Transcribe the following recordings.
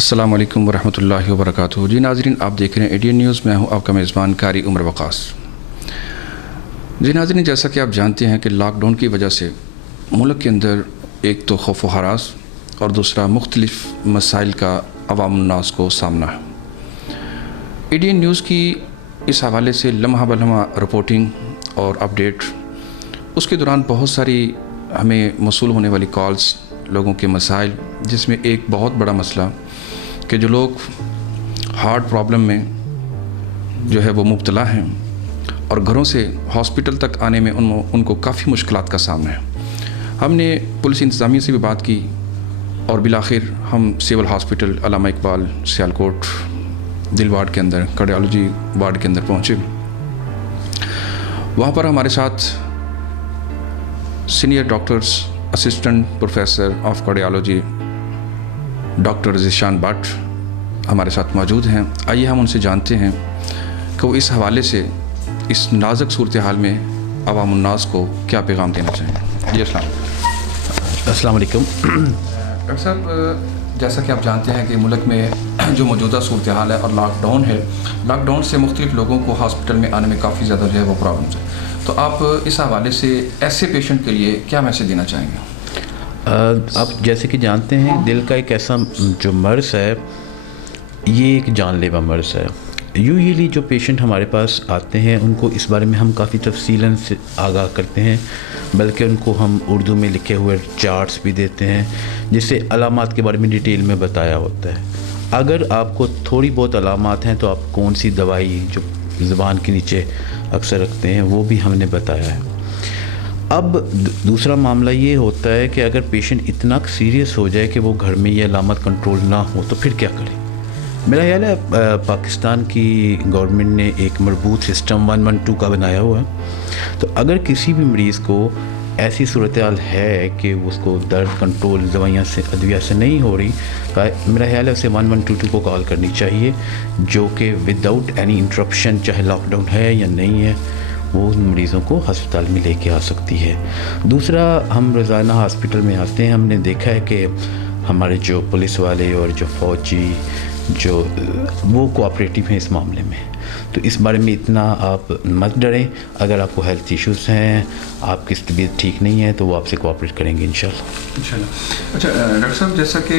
अस्सलाम वालेकुम वरहमतुल्लाहि वबरकातुहू। जी नाज़रीन, आप देख रहे हैं एडीएन न्यूज़। मैं हूं आपका मेज़बान कारी उमर वक़ास। जी नाज़रीन, जैसा कि आप जानते हैं कि लॉकडाउन की वजह से मुल्क के अंदर एक तो खौफ व हरास और दूसरा मुख्तलिफ़ मसाइल का अवाम-उन्नास को सामना है। एडीएन न्यूज़ की इस हवाले से लम्हा बलम्हा रिपोर्टिंग और अपडेट, उसके दौरान बहुत सारी हमें मसूल होने वाली कॉल्स, लोगों के मसाइल, जिसमें एक बहुत बड़ा मसला कि जो लोग हार्ट प्रॉब्लम में जो है वो मुब्तला हैं और घरों से हॉस्पिटल तक आने में उनको काफ़ी मुश्किलात का सामना है। हमने पुलिस इंतज़ामिया से भी बात की और बिलाखिर हम सिविल हॉस्पिटल अल्लामा इकबाल सियालकोट दिल वार्ड के अंदर, कार्डियोलॉजी वार्ड के अंदर पहुँचे। वहाँ पर हमारे साथ senior doctors, assistant professor of cardiology doctor Zeeshan Bhatt हमारे साथ मौजूद हैं। आइए हम उनसे जानते हैं कि वो इस हवाले से इस नाजुक सूरत हाल में अवाम-उन्नास को क्या पैगाम देना चाहेंगे। जी अस्सलाम वालेकुम। डॉक्टर साहब, जैसा कि आप जानते हैं कि मुल्क में जो मौजूदा सूरत हाल है और लॉकडाउन है, लॉकडाउन से मुख्तलिफ लोगों को हॉस्पिटल में आने में काफ़ी ज़्यादा जो है वो प्रॉब्लम्स है। तो आप इस हवाले से ऐसे पेशेंट के लिए क्या मैसेज देना चाहेंगे? आप जैसे कि जानते हैं, दिल का एक ऐसा जो मर्ज़ है, ये एक जानलेवा मर्ज़ है। यूजुअली जो पेशेंट हमारे पास आते हैं उनको इस बारे में हम काफ़ी तफसीलन से आगाह करते हैं, बल्कि उनको हम उर्दू में लिखे हुए चार्ट्स भी देते हैं जिससे अलामात के बारे में डिटेल में बताया होता है। अगर आपको थोड़ी बहुत अलामात हैं तो आप कौन सी दवाई जो ज़ुबान के नीचे अक्सर रखते हैं वो भी हमने बताया है। अब दूसरा मामला ये होता है कि अगर पेशेंट इतना सीरियस हो जाए कि वो घर में ये अलामत कंट्रोल ना हो तो फिर क्या करें। मेरा ख्याल है पाकिस्तान की गवर्नमेंट ने एक मरबूत सिस्टम 112 का बनाया हुआ है। तो अगर किसी भी मरीज़ को ऐसी सूरत हाल है कि उसको दर्द कंट्रोल दवाइयाँ से, अदविया से नहीं हो रही, तो मेरा ख्याल है उसे 1122 को कॉल करनी चाहिए, जो कि विदाउट एनी इंटरप्शन, चाहे लॉकडाउन है या नहीं है, वो उन मरीज़ों को हस्पताल में लेके आ सकती है। दूसरा, हम रोज़ाना हॉस्पिटल में आते हैं, हमने देखा है कि हमारे जो पुलिस वाले और जो फ़ौजी जो वो कोऑपरेटिव हैं इस मामले में। तो इस बारे में इतना आप मत डरें। अगर आपको हेल्थ इश्यूज़ हैं, आपकी तबीयत ठीक नहीं है, तो वो आपसे कोऑपरेट करेंगे इंशाल्लाह। अच्छा डॉक्टर साहब, जैसा कि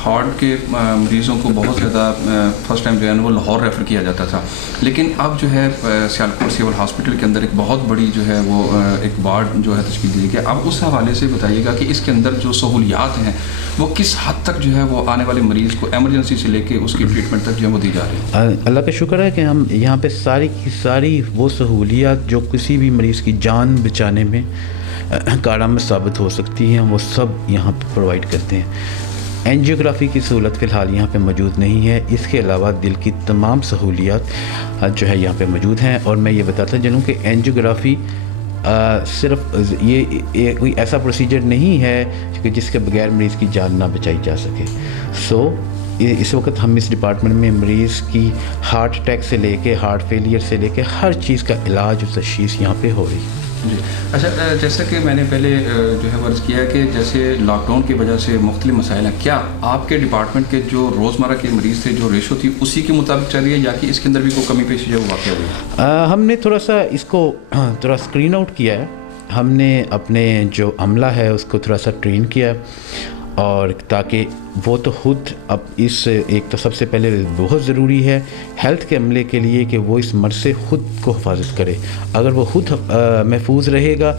हार्ट के मरीज़ों को बहुत ज़्यादा फर्स्ट टाइम जो है वो लाहौर रेफ़र किया जाता था, लेकिन अब जो है सियालकोट सिविल हॉस्पिटल के अंदर एक बहुत बड़ी जो है वो एक वार्ड जो है तश्कील दी गई। अब उस हवाले से बताइएगा कि इसके अंदर जो सहूलियात हैं वो किस हद तक जो है वो आने वाले मरीज़ को एमरजेंसी से लेके उसकी ट्रीटमेंट तक जो है वो दी जा रही है। अल्लाह का शुक्र है कि हम यहाँ पे सारी की सारी वो सहूलियात जो किसी भी मरीज़ की जान बचाने में कारगर साबित हो सकती हैं, वो सब यहाँ पे प्रोवाइड करते हैं। एंजियोग्राफी की सहूलत फ़िलहाल यहाँ पे मौजूद नहीं है। इसके अलावा दिल की तमाम सहूलियात जो है यहाँ पे मौजूद हैं। और मैं ये बताता चलूँ कि एंजियोग्राफी सिर्फ ये कोई ऐसा प्रोसीजर नहीं है कि जिसके बगैर मरीज़ की जान ना बचाई जा सके। इस वक्त हम इस डिपार्टमेंट में मरीज़ की हार्ट अटैक से लेके हार्ट फेलियर से लेके हर चीज़ का इलाज और तशख़ीस यहाँ पे हो रही है। जी अच्छा, जैसा कि मैंने पहले जो है वर्ज़ किया कि जैसे लॉकडाउन की वजह से मुख्तलिफ मसाइल हैं, क्या आपके डिपार्टमेंट के जो रोज़मर्रा के मरीज़ थे, जो रेशो थी, उसी के मुताबिक चल रही है या कि इसके अंदर भी कोई कमी पेशी जो वाक़ हुई है? हमने थोड़ा सा इसको थोड़ा स्क्रीन आउट किया है। हमने अपने जो अमला है उसको थोड़ा सा ट्रेन किया है, और ताकि वो तो खुद अब इस एक तो सबसे पहले बहुत ज़रूरी है हेल्थ के अमले के लिए कि वो इस मर्ज़ से ख़ुद को हिफाजत करे। अगर वो ख़ुद महफूज रहेगा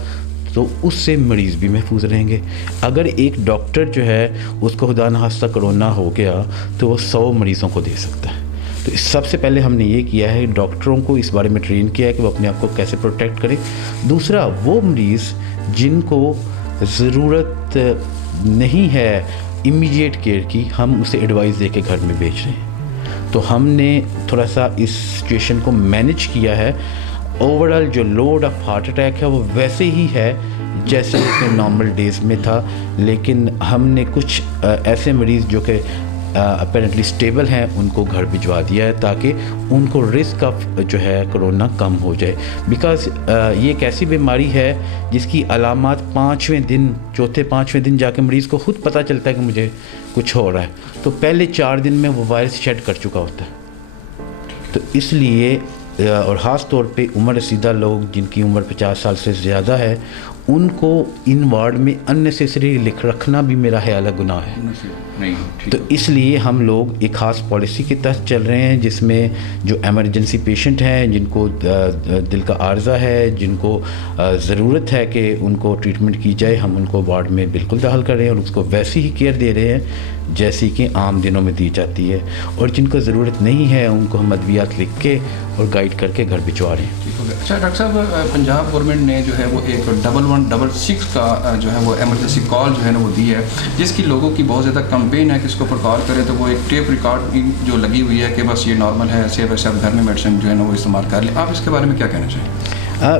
तो उससे मरीज़ भी महफूज रहेंगे। अगर एक डॉक्टर जो है उसको खुदा न खास्ता कोरोना हो गया तो वो 100 मरीज़ों को दे सकता है। तो सबसे पहले हमने ये किया है, डॉक्टरों को इस बारे में ट्रेन किया है कि वो अपने आप को कैसे प्रोटेक्ट करें। दूसरा, वो मरीज़ जिनको ज़रूरत नहीं है इमीडिएट केयर की, हम उसे एडवाइस दे के घर में भेज रहे हैं। तो हमने थोड़ा सा इस सिचुएशन को मैनेज किया है। ओवरऑल जो लोड ऑफ हार्ट अटैक है वो वैसे ही है जैसे कि नॉर्मल डेज़ में था, लेकिन हमने कुछ ऐसे मरीज़ जो कि अपेरेंटली स्टेबल हैं उनको घर भिजवा दिया है ताकि उनको रिस्क ऑफ जो है कोरोना कम हो जाए। बिकॉज़ ये एक ऐसी बीमारी है जिसकी अलामात 5वें दिन, चौथे 5वें दिन जाके मरीज़ को खुद पता चलता है कि मुझे कुछ हो रहा है, तो पहले 4 दिन में वो वायरस शेड कर चुका होता है। तो इसलिए और ख़ास तौर पे उम्र रसीदा लोग जिनकी उम्र 50 साल से ज़्यादा है, उनको इन वार्ड में अननेसेसरी लिख रखना भी मेरा ख्याल है गुनाह है। नहीं, तो इसलिए हम लोग एक ख़ास पॉलिसी के तहत चल रहे हैं जिसमें जो एमरजेंसी पेशेंट हैं, जिनको दिल का आर्जा है, जिनको ज़रूरत है कि उनको ट्रीटमेंट की जाए, हम उनको वार्ड में बिल्कुल दाखिल कर रहे हैं और उसको वैसी ही केयर दे रहे हैं जैसी कि आम दिनों में दी जाती है। और जिनको ज़रूरत नहीं है उनको हम अद्वियात लिख के और गाइड करके घर भिजवा रहे हैं। अच्छा डॉक्टर साहब, पंजाब गवर्नमेंट ने जो है वो एक 1166 का जो है वो एमरजेंसी कॉल जो है ना वो दी है, जिसकी लोगों की बहुत ज़्यादा कंपेन है कि इसके ऊपर कॉल करें तो वो एक टेप रिकॉर्ड जो लगी हुई है कि बस ये नॉर्मल है, ऐसे वैसे आप घर में मेडिसिन जो है ना वो इस्तेमाल कर लें। आप इसके बारे में क्या कहना चाहिए?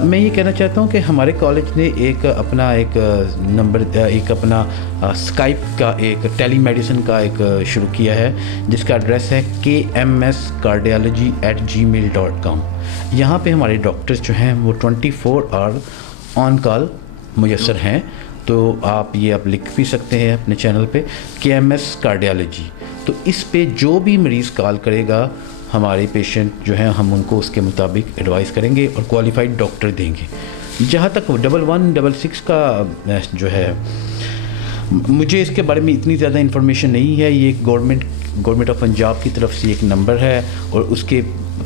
मैं ये कहना चाहता हूँ कि हमारे कॉलेज ने एक अपना स्काइप का एक टेलीमेडिसिन का एक शुरू किया है जिसका एड्रेस है kmscardiology@gmail.com। यहाँ पे हमारे डॉक्टर्स जो हैं वो 24 आवर ऑन कॉल मुयस्सर हैं, तो आप लिख भी सकते हैं अपने चैनल पे KMS कार्डियोलॉजी। तो इस पे जो भी मरीज़ कॉल करेगा, हमारे पेशेंट जो हैं हम उनको उसके मुताबिक एडवाइस करेंगे और क्वालिफाइड डॉक्टर देंगे। जहाँ तक 1166 का जो है, मुझे इसके बारे में इतनी ज़्यादा इन्फॉर्मेशन नहीं है। ये गवर्नमेंट ऑफ पंजाब की तरफ से एक नंबर है और उसके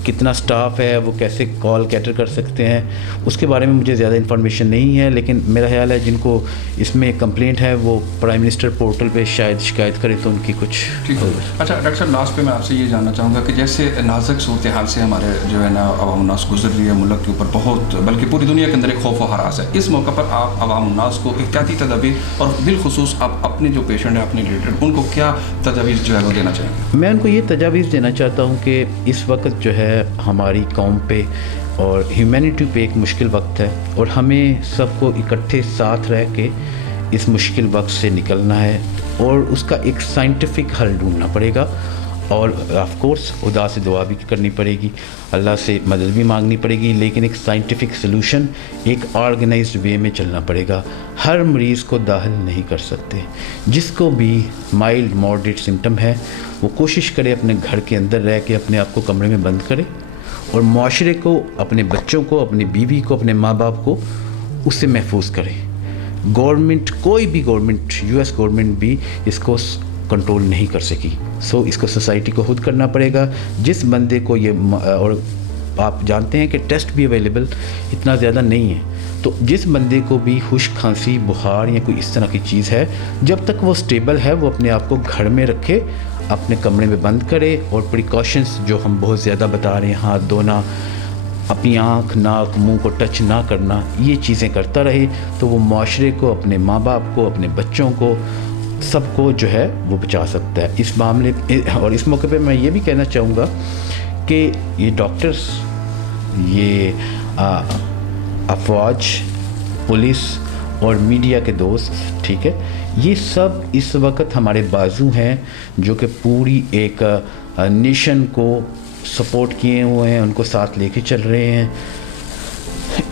कितना स्टाफ है, वो कैसे कॉल कैटर कर सकते हैं, उसके बारे में मुझे ज़्यादा इन्फॉर्मेशन नहीं है। लेकिन मेरा ख्याल है जिनको इसमें कंप्लेंट है वो प्राइम मिनिस्टर पोर्टल पे शायद शिकायत करें तो उनकी कुछ ठीक है। अच्छा डॉक्टर साहब, लास्ट पे मैं आपसे ये जानना चाहूँगा कि जैसे नाजुक सूरत हाल से हमारे जो है ना अवाम उन्नास गुजर रही है, मुल्क के ऊपर बहुत, बल्कि पूरी दुनिया के अंदर एक खौफ व हरास है। इस मौके पर आप अवाम उन्नास को एहतियाती तदाबीर और बिलखुसूस आप अपने जो पेशेंट हैं अपने रिलेटेड उनको क्या तजावीज़ जो है वो देना चाहेंगे? मैं उनको ये तजावीज़ देना चाहता हूँ कि इस वक्त जो है हमारी कौम पे और ह्यूमैनिटी पे एक मुश्किल वक्त है और हमें सबको इकट्ठे साथ रह के इस मुश्किल वक्त से निकलना है और उसका एक साइंटिफिक हल ढूंढना पड़ेगा। और ऑफ कोर्स खुदा से दुआ भी करनी पड़ेगी, अल्लाह से मदद भी मांगनी पड़ेगी, लेकिन एक साइंटिफिक सलूशन, एक ऑर्गेनाइज्ड वे में चलना पड़ेगा। हर मरीज़ को दाखिल नहीं कर सकते। जिसको भी माइल्ड मॉडरेट सिम्टम है वो कोशिश करे अपने घर के अंदर रह के अपने आप को कमरे में बंद करे और माशरे को, अपने बच्चों को, अपनी बीवी को, अपने माँ बाप को उससे महफूज करें। गवर्नमेंट, कोई भी गवर्नमेंट, US गवर्नमेंट भी इसको कंट्रोल नहीं कर सकी। सो इसको सोसाइटी को खुद करना पड़ेगा। जिस बंदे को ये, और आप जानते हैं कि टेस्ट भी अवेलेबल इतना ज़्यादा नहीं है, तो जिस बंदे को भी खुश्क खांसी, बुखार या कोई इस तरह की चीज़ है, जब तक वो स्टेबल है वो अपने आप को घर में रखे, अपने कमरे में बंद करे और प्रिकॉशंस जो हम बहुत ज़्यादा बता रहे हैं, हाथ धोना, अपनी आँख, नाक, मुंह को टच ना करना, ये चीज़ें करता रहे तो वो माशरे को, अपने माँ बाप को, अपने बच्चों को, सबको जो है वो बचा सकता है इस मामले। और इस मौके पे मैं ये भी कहना चाहूँगा कि ये डॉक्टर्स, ये अफवाज, पुलिस और मीडिया के दोस्त, ठीक है, ये सब इस वक्त हमारे बाजू हैं जो कि पूरी एक नेशन को सपोर्ट किए हुए हैं, उनको साथ लेके चल रहे हैं।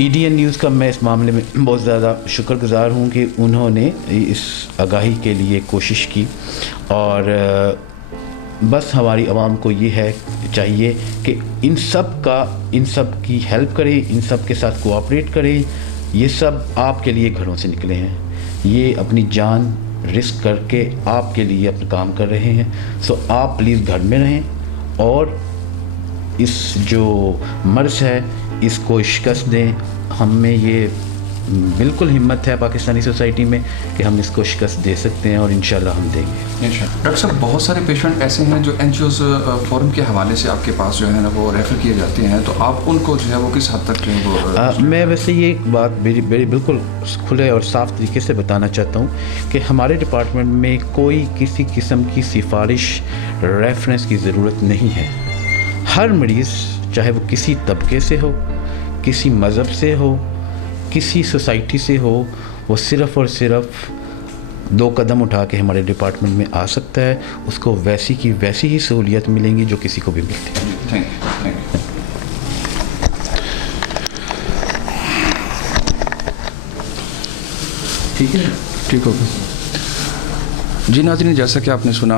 EDN न्यूज़ का मैं इस मामले में बहुत ज़्यादा शुक्रगुज़ार हूँ कि उन्होंने इस आगाही के लिए कोशिश की। और बस हमारी आवाम को ये है चाहिए कि इन सब की हेल्प करें, इन सब के साथ कोऑपरेट करें। ये सब आपके लिए घरों से निकले हैं, ये अपनी जान रिस्क करके आपके लिए अपना काम कर रहे हैं। सो आप प्लीज़ घर में रहें और इस जो मर्ज़ है इसको शिकस्त दें। हम में ये बिल्कुल हिम्मत है पाकिस्तानी सोसाइटी में कि हम इसको शिकस्त दे सकते हैं और इंशाल्लाह हम देंगे। डॉक्टर साहब, बहुत सारे पेशेंट ऐसे हैं जो NGOs फोरम के हवाले से आपके पास जो है ना वो रेफ़र किए जाते हैं, तो आप उनको जो है वो किस हद तक वो मैं वैसे ये एक बात मेरी बिल्कुल खुले और साफ़ तरीके से बताना चाहता हूँ कि हमारे डिपार्टमेंट में कोई किसी किस्म की सिफारिश, रेफरेंस की ज़रूरत नहीं है। हर मरीज़, चाहे वो किसी तबके से हो, किसी मज़हब से हो, किसी सोसाइटी से हो, वो सिर्फ़ और सिर्फ 2 कदम उठा के हमारे डिपार्टमेंट में आ सकता है, उसको वैसी की वैसी ही सहूलियत मिलेंगी जो किसी को भी मिलती है। Thank you. ठीक है, ठीक होगा जी। नाज़रीन, जैसा कि आपने सुना,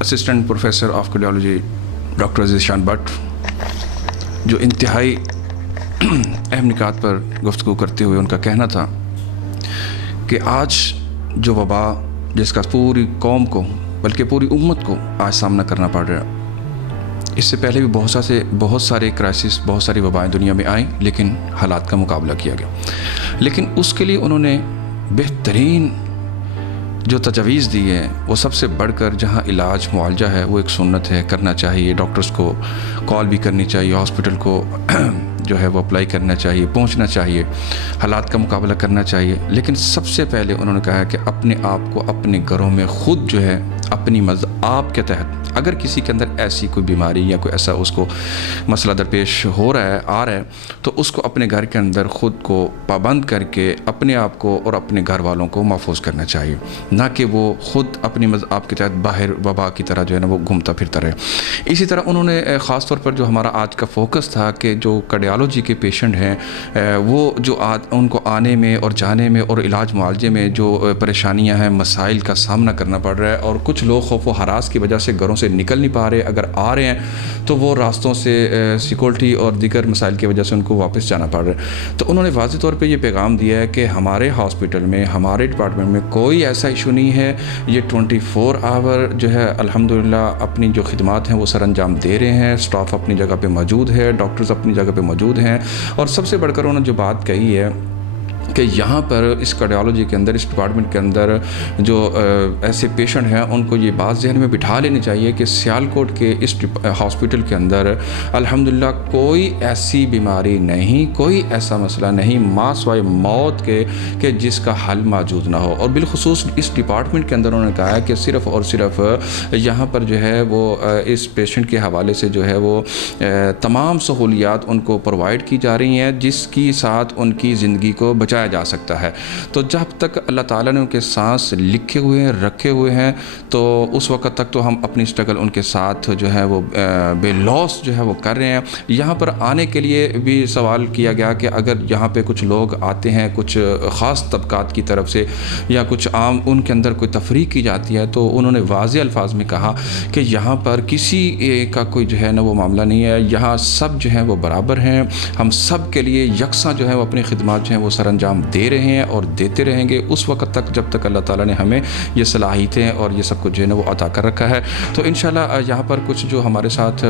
assistant professor of cardiology doctor Zeeshan Bhatt जो इंतहाई अहम निकात पर गुफ्तगू करते हुए उनका कहना था कि आज जो वबा जिसका पूरी कौम को बल्कि पूरी उम्मत को आज सामना करना पड़ रहा है, इससे पहले भी बहुत सारे क्राइसिस, बहुत सारी वबाएँ दुनिया में आई, लेकिन हालात का मुकाबला किया गया। लेकिन उसके लिए उन्होंने बेहतरीन जो तजवीज़ दी है, वो सबसे बढ़कर जहाँ इलाज मुआलजा है वो एक सुन्नत है, करना चाहिए। डॉक्टर्स को कॉल भी करनी चाहिए, हॉस्पिटल को जो है वो अप्लाई करना चाहिए, पहुंचना चाहिए, हालात का मुकाबला करना चाहिए। लेकिन सबसे पहले उन्होंने कहा है कि अपने आप को अपने घरों में ख़ुद जो है अपनी आप के तहत अगर किसी के अंदर ऐसी कोई बीमारी या कोई ऐसा उसको मसला दरपेश हो रहा है, आ रहा है, तो उसको अपने घर के अंदर ख़ुद को पाबंद करके अपने आप को और अपने घर वालों को महफूज करना चाहिए, ना कि वो ख़ुद अपनी आप के तहत बाहर वबा की तरह जो है ना वो घूमता फिरता रहे। इसी तरह उन्होंने ख़ास तौर पर जो हमारा आज का फोकस था कि जो कार्डियोलॉजी के पेशेंट हैं वो जो उनको आने में और जाने में और इलाज मुआलजे में जो परेशानियां हैं, मसाइल का सामना करना पड़ रहा है, और कुछ लोग खौफ व हरास की वजह से घरों से निकल नहीं पा रहे, अगर आ रहे हैं तो वो रास्तों से सिक्योरिटी और दीगर मसाइल की वजह से उनको वापस जाना पड़ रहा है। तो उन्होंने वाज़ेह तौर पे ये पैगाम दिया है कि हमारे हॉस्पिटल में, हमारे डिपार्टमेंट में कोई ऐसा इशू नहीं है। ये 24 आवर जो है अल्हम्दुलिल्लाह अपनी जो खिदमात हैं वो सर अंजाम दे रहे हैं, स्टाफ अपनी जगह पे मौजूद है, डॉक्टर्स अपनी जगह पे मौजूद हैं। और सबसे बढ़कर उन्होंने जो बात कही है कि यहाँ पर इस कार्डियोलॉजी के अंदर, इस डिपार्टमेंट के अंदर जो ऐसे पेशेंट हैं उनको ये बात जहन में बिठा लेनी चाहिए कि सियालकोट के इस हॉस्पिटल के अंदर अल्हम्दुलिल्लाह कोई ऐसी बीमारी नहीं, कोई ऐसा मसला नहीं माँ स्वाय मौत के जिसका हल मौजूद ना हो। और बिलखुसूस इस डिपार्टमेंट के अंदर उन्होंने कहा है कि सिर्फ़ और सिर्फ यहाँ पर जो है वो इस पेशेंट के हवाले से जो है वो तमाम सहूलियात उनको प्रोवाइड की जा रही हैं जिसकी साथ उनकी ज़िंदगी को बचाया जा सकता है। तो जब तक अल्लाह ताला ने उनके सांस लिखे हुए हैं, रखे हुए हैं, तो उस वक़्त तक तो हम अपनी स्ट्रगल उनके साथ जो है वो बेलॉस जो है वो कर रहे हैं। यहाँ पर आने के लिए भी सवाल किया गया कि अगर यहाँ पे कुछ लोग आते हैं कुछ ख़ास तबकात की तरफ से या कुछ आम उनके अंदर कोई तफरीक की जाती है, तो उन्होंने वाज़ेह अल्फाज में कहा कि यहाँ पर किसी का कोई जो है ना वो मामला नहीं है, यहाँ सब जो है वो बराबर हैं, हम सब के लिए यकसा जो है वो अपनी खिदमत जो है वो सर अंजाम दे रहे हैं और देते रहेंगे उस वक्त तक जब तक अल्लाह ताला ने हमें ये सलाहियतें और ये सब कुछ जो है ना वो अता कर रखा है। तो इंशाल्लाह यहाँ पर कुछ जो हमारे साथ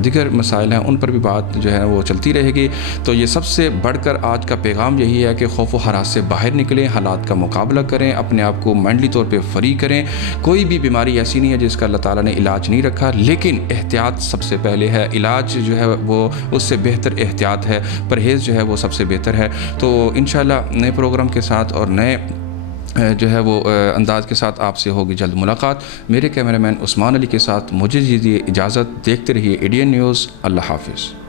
दिगर मसाइल हैं उन पर भी बात जो है वो चलती रहेगी। तो ये सबसे बढ़कर आज का पैगाम यही है कि खौफ व हरास से बाहर निकलें, हालात का मुकाबला करें, अपने आप को मेंटली तौर पर फ्री करें। कोई भी बीमारी ऐसी नहीं है जिसका अल्लाह ताला ने इलाज नहीं रखा, लेकिन एहतियात सबसे पहले है। इलाज जो है वो उससे बेहतर एहतियात है, परहेज़ जो है वो सबसे बेहतर है। तो इंशाल्लाह नए प्रोग्राम के साथ और नए जो है वो अंदाज के साथ आपसे होगी जल्द मुलाकात। मेरे कैमरामैन उस्मान अली के साथ मुझे दीजिए इजाज़त। देखते रहिए एडीएन न्यूज़। अल्लाह हाफिज़।